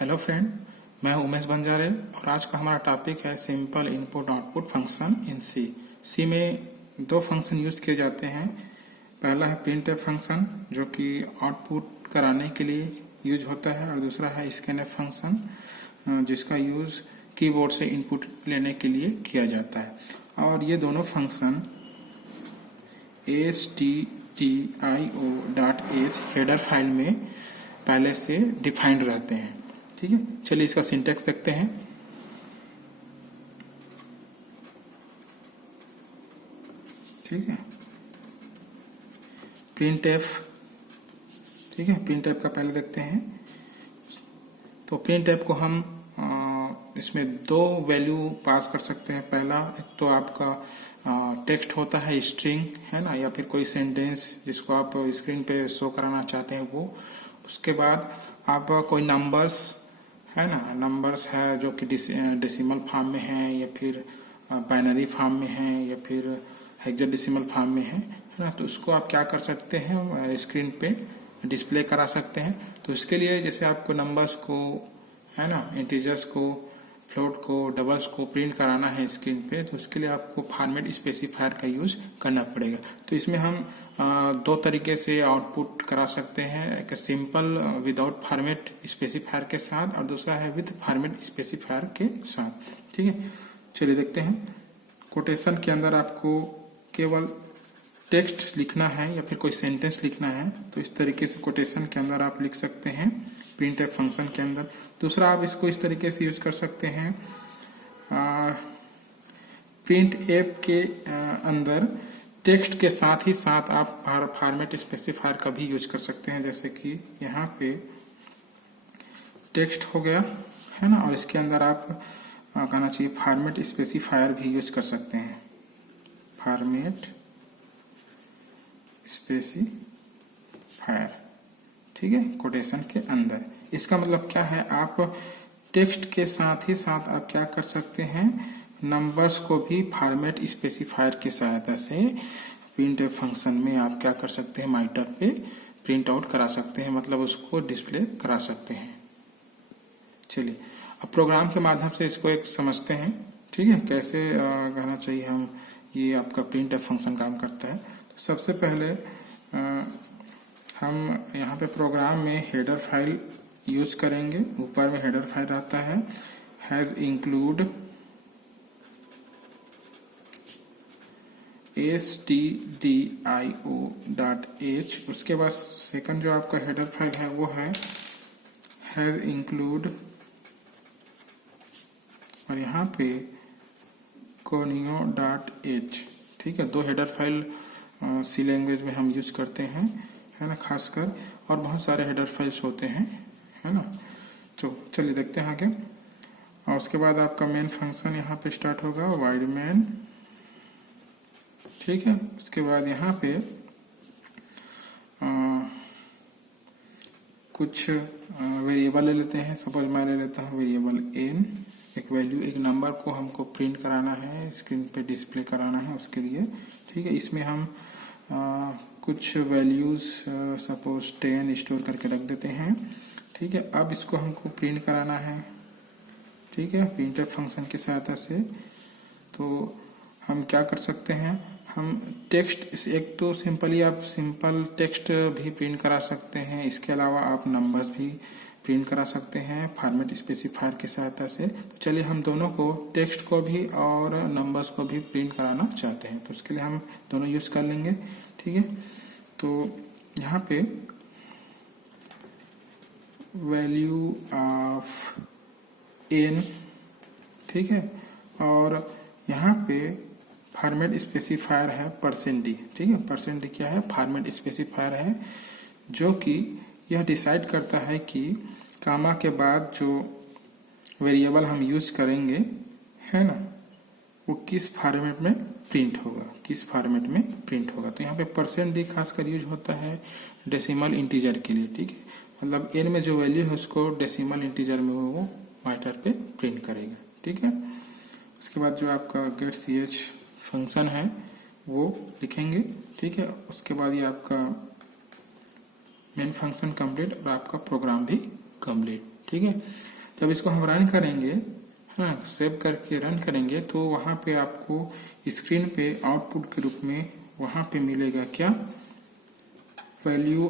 Hello friend, मैं उमेश बंजारे और आज का हमारा टॉपिक है simple input output function in C. C में दो फंक्शन यूज किए जाते हैं। पहला है प्रिंटफ फंक्शन जो कि आउटपुट कराने के लिए यूज होता है, और दूसरा है स्कैनफ फंक्शन जिसका यूज कीबोर्ड से इनपुट लेने के लिए किया जाता है। और ये दोनों फंक्शन stdio.h हेडर फाइल में पहले से डिफाइंड रहते हैं। ठीक है, चलिए इसका सिंटैक्स देखते हैं। ठीक है, प्रिंटफ। ठीक है, प्रिंटफ का पहले देखते हैं। तो प्रिंटफ को हम इसमें दो वैल्यू पास कर सकते हैं। पहला एक तो आपका टेक्स्ट होता है, स्ट्रिंग है ना, या फिर कोई सेंटेंस जिसको आप स्क्रीन पे शो कराना चाहते हैं वो। उसके बाद आप कोई नंबर्स है ना, नंबर्स है जो कि डेसिमल फॉर्म में है, या फिर बाइनरी फॉर्म में है, या फिर हेक्साडेसिमल फॉर्म में है ना। तो उसको आप क्या कर सकते हैं, स्क्रीन पे डिस्प्ले करा सकते हैं। तो इसके लिए जैसे आपको नंबर्स को है ना, इंटीजर्स को, फ्लोट को, डबल्स को प्रिंट कराना है स्क्रीन पे, तो उसके लिए आपको फॉर्मेट स्पेसिफायर का यूज करना पड़ेगा। तो इसमें हम दो तरीके से आउटपुट करा सकते हैं, एक सिंपल विदाउट फॉर्मेट स्पेसिफायर के साथ, और दूसरा है विद फॉर्मेट स्पेसिफायर के साथ। ठीक है, चलिए देखते हैं। कोटेशन के अंदर आपको केवल टेक्स्ट लिखना है या फिर कोई सेंटेंस लिखना है, तो इस तरीके से कोटेशन के अंदर आप लिख सकते हैं प्रिंटफ फंक्शन के अंदर। दूसरा आप इसको इस तरीके से यूज कर सकते हैं प्रिंट एप के अंदर टेक्स्ट के साथ ही साथ आप फॉर्मेट स्पेसिफायर का भी यूज कर सकते हैं। जैसे कि यहाँ पे टेक्स्ट हो गया है ना, और इसके अंदर आप कहना चाहिए फॉर्मेट स्पेसिफायर भी यूज कर सकते हैं। फॉर्मेट स्पेसिफायर, ठीक है, कोटेशन के अंदर। इसका मतलब क्या है, आप टेक्स्ट के साथ ही साथ आप क्या कर सकते हैं, नंबर्स को भी फॉर्मेट स्पेसिफायर की सहायता से प्रिंटफ फंक्शन में आप क्या कर सकते हैं, मॉनिटर पे प्रिंट आउट करा सकते हैं, मतलब उसको डिस्प्ले करा सकते हैं। चलिए अब प्रोग्राम के माध्यम से इसको एक समझते हैं। ठीक है, कैसे कहना चाहिए हम, ये आपका प्रिंटफ फंक्शन काम करता है। तो सबसे पहले हम यहाँ पे प्रोग्राम में हेडर फाइल यूज करेंगे। ऊपर में हेडर फाइल रहता है, हैज इंक्लूड stdio.h। उसके बाद सेकंड जो आपका हेडर फाइल है वो है हैज इंक्लूड, और यहाँ पे conio.h। ठीक है, दो हेडर फाइल सी लैंग्वेज में हम यूज करते हैं, है ना, खासकर, और बहुत सारे हेडर फाइल्स होते हैं, है ना। तो चलिए देखते हैं आगे। और उसके बाद आपका मेन फंक्शन यहाँ पे स्टार्ट होगा, वाइड मैन। ठीक है, उसके बाद यहाँ पे कुछ वेरिएबल ले लेते हैं। सपोज मैं ले लेता हूँ वेरिएबल n, एक वैल्यू, एक नंबर को हमको प्रिंट कराना है, स्क्रीन पे डिस्प्ले कराना है उसके लिए। ठीक है, इसमें हम कुछ वैल्यूज सपोज 10 स्टोर करके रख देते हैं। ठीक है, अब इसको हमको प्रिंट कराना है। ठीक है, प्रिंटफ फंक्शन की सहायता से। तो हम क्या कर सकते हैं, हम टेक्स्ट, एक तो सिंपली आप सिंपल टेक्स्ट भी प्रिंट करा सकते हैं, इसके अलावा आप नंबर्स भी प्रिंट करा सकते हैं फॉर्मेट स्पेसिफायर की सहायता से। तो चलिए हम दोनों को, टेक्स्ट को भी और नंबर्स को भी प्रिंट कराना चाहते हैं, तो उसके लिए हम दोनों यूज कर लेंगे। ठीक है, तो यहाँ पे वैल्यू ऑफ n, ठीक है, और यहाँ पे फॉर्मेट स्पेसिफायर है %d। ठीक है, %d क्या है, फॉर्मेट स्पेसिफायर है, जो कि यह डिसाइड करता है कि कामा के बाद जो वेरिएबल हम यूज करेंगे, है ना, वो किस फॉर्मेट में प्रिंट होगा, किस फॉर्मेट में प्रिंट होगा। तो यहाँ पे %d खासकर यूज होता है डेसिमल इंटीजर के लिए। ठीक है, मतलब n में जो वैल्यू है उसको डेसिमल इंटीजर में वो मॉनिटर पे प्रिंट करेगा। ठीक है, उसके बाद जो आपका getch फंक्शन है वो लिखेंगे। ठीक है, उसके बाद ये आपका मेन फंक्शन कंप्लीट और आपका प्रोग्राम भी कंप्लीट। ठीक है। जब इसको हम रन करेंगे, हाँ, सेव करके रन करेंगे तो वहां पे आपको स्क्रीन पे आउटपुट के रूप में वहां पे मिलेगा क्या, value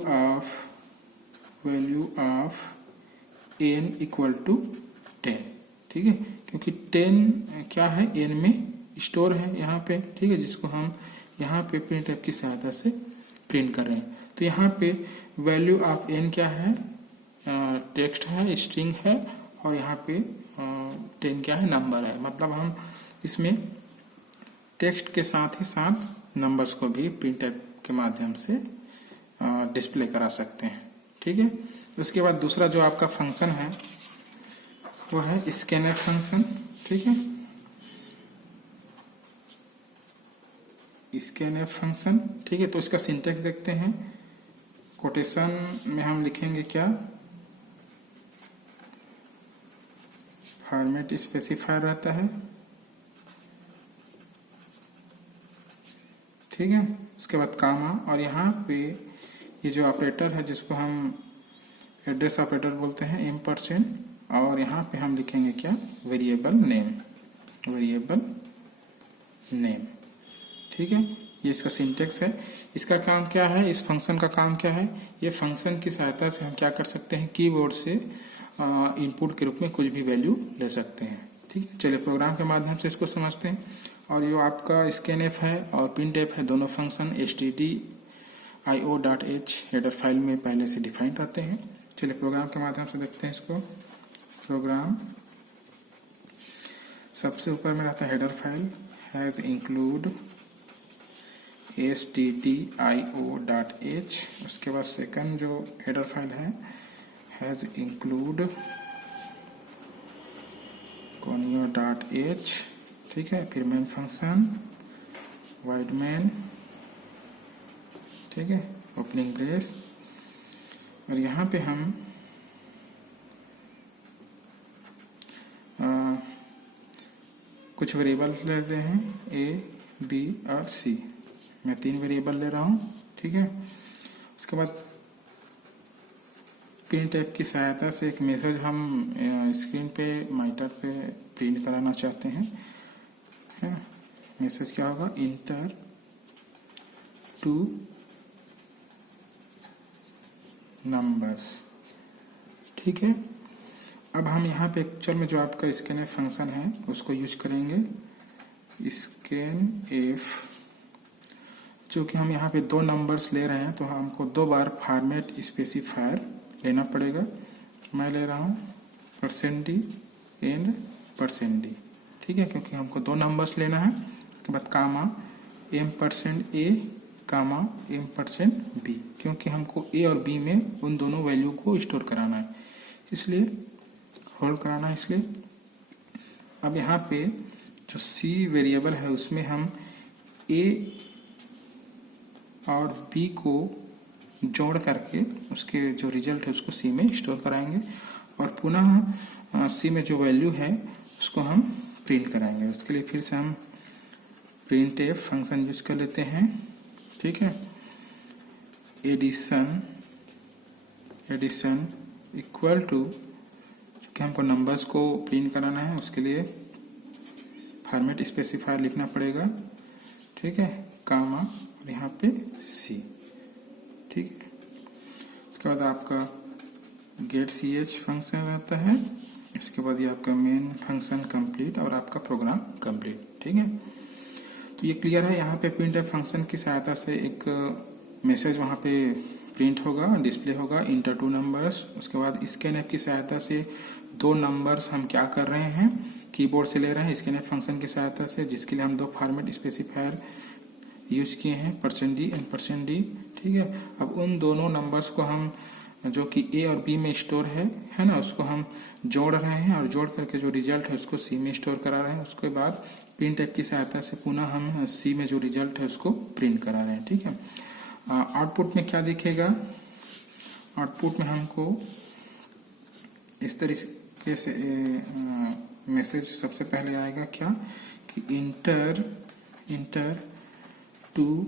of n equal to 10। ठीक है, क्योंकि 10 क्या है, n में स्टोर है यहाँ पे, ठीक है, जिसको हम यहाँ पे प्रिंटफ की सहायता से प्रिंट कर रहे हैं। तो यहाँ पे वैल्यू ऑफ n क्या है, टेक्स्ट है, स्ट्रिंग है, और यहाँ पे 10 क्या है, नंबर है। मतलब हम इसमें टेक्स्ट के साथ ही साथ नंबर्स को भी प्रिंटफ के माध्यम से डिस्प्ले करा सकते हैं। ठीक है, उसके बाद दूसरा जो आपका फंक्शन है वो है स्कैनर फंक्शन। ठीक है, स्कैनर फंक्शन, ठीक है। तो इसका सिंटेक्स देखते हैं। कोटेशन में हम लिखेंगे क्या, फॉर्मेट स्पेसिफायर रहता है, ठीक है। उसके बाद कामा, और यहाँ पे ये जो ऑपरेटर है जिसको हम एड्रेस ऑपरेटर बोलते हैं, %, और यहाँ पे हम लिखेंगे क्या, वेरिएबल नेम। ठीक है, ये इसका सिंटेक्स है। इसका काम क्या है, इस फंक्शन का काम क्या है, ये फंक्शन की सहायता से हम क्या कर सकते हैं, कीबोर्ड से इनपुट के रूप में कुछ भी वैल्यू ले सकते हैं। ठीक है, चलिए प्रोग्राम के माध्यम से इसको समझते हैं। और ये आपका स्कैनफ है और प्रिंटफ है, दोनों फंक्शन stdio.h हेडर फाइल में पहले से डिफाइन रहते हैं। चलिए प्रोग्राम के माध्यम से देखते हैं इसको। प्रोग्राम सबसे ऊपर में रहता है header file, has include stdio.h। उसके बाद सेकंड जो हेडर फाइल है, हैज इंक्लूड conio.h। ठीक है, फिर मेन फंक्शन वाइड मेन, ठीक है, ओपनिंग ब्रेस, और यहाँ पे हम कुछ वेरिएबल लेते हैं, a, b और c। मैं 3 वेरिएबल ले रहा हूँ। ठीक है, उसके बाद प्रिंटफ की सहायता से एक मैसेज हम स्क्रीन पे मॉनिटर पे प्रिंट कराना चाहते हैं, है ना। मैसेज क्या होगा, इंटर 2 नंबर्स। ठीक है, अब हम यहाँ पे एक्चुअल में जो आपका स्कैनफ फंक्शन है उसको यूज करेंगे, स्कैनफ, चूँकि हम यहाँ पे 2 नंबर्स ले रहे हैं तो हमको 2 बार फॉर्मेट स्पेसिफायर लेना पड़ेगा। मैं ले रहा हूँ %d एंड %d। ठीक है, क्योंकि हमको 2 नंबर्स लेना है। उसके बाद कामा %a कामा %b, क्योंकि हमको a और b में उन दोनों वैल्यू को स्टोर कराना है, इसलिए होल्ड कराना है, इसलिए। अब यहाँ पे जो c वेरिएबल है उसमें हम a और b को जोड़ करके उसके जो रिजल्ट है उसको c में स्टोर कराएंगे, और पुनः c में जो वैल्यू है उसको हम प्रिंट कराएंगे। उसके लिए फिर से हम प्रिंटफ फंक्शन यूज कर लेते हैं। ठीक है, एडिशन इक्वल टू, क्योंकि हमको नंबर्स को प्रिंट कराना है उसके लिए फॉर्मेट स्पेसिफायर लिखना पड़ेगा। ठीक है, कामा और यहाँ पे c। ठीक है, उसके बाद आपका गेट ch फंक्शन रहता है। इसके बाद ये आपका मेन फंक्शन कंप्लीट और आपका प्रोग्राम कंप्लीट। ठीक है, तो ये क्लियर है। यहाँ पे प्रिंटफ फंक्शन की सहायता से एक मैसेज वहाँ पे प्रिंट होगा, डिस्प्ले होगा, इंटर 2 नंबर्स। उसके बाद स्कैनफ की सहायता से 2 नंबर्स हम क्या कर रहे हैं, कीबोर्ड से ले रहे हैं स्कैनफ फंक्शन की सहायता से, जिसके लिए हम 2 फॉर्मेट स्पेसिफायर यूज किए हैं, %d एंड %d। ठीक है, अब उन दोनों नंबर्स को हम जो कि a और b में स्टोर है ना, उसको हम जोड़ रहे हैं, और जोड़ करके जो रिजल्ट है उसको c में स्टोर करा रहे हैं। उसके बाद प्रिंटफ की सहायता से पुनः हम c में जो रिजल्ट है उसको प्रिंट करा रहे हैं। ठीक है, आउटपुट में क्या दिखेगा, आउटपुट में हमको इस तरीके से मैसेज सबसे पहले आएगा क्या, कि inter 2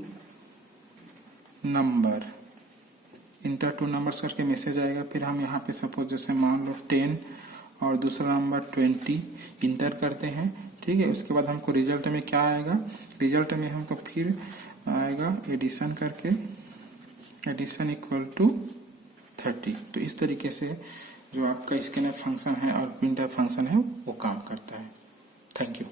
number inter two numbers करके मैसेज आएगा। फिर हम यहाँ पे सपोज जैसे मान लो 10 और दूसरा नंबर 20 इंटर करते हैं, ठीक है। उसके बाद हमको रिजल्ट में क्या आएगा, रिजल्ट में हमको फिर आएगा एडिशन करके, एडिशन इक्वल टू 30। तो इस तरीके से जो आपका स्कैनएफ फंक्शन है और प्रिंटएफ फंक्शन है वो काम करता है। Thank you.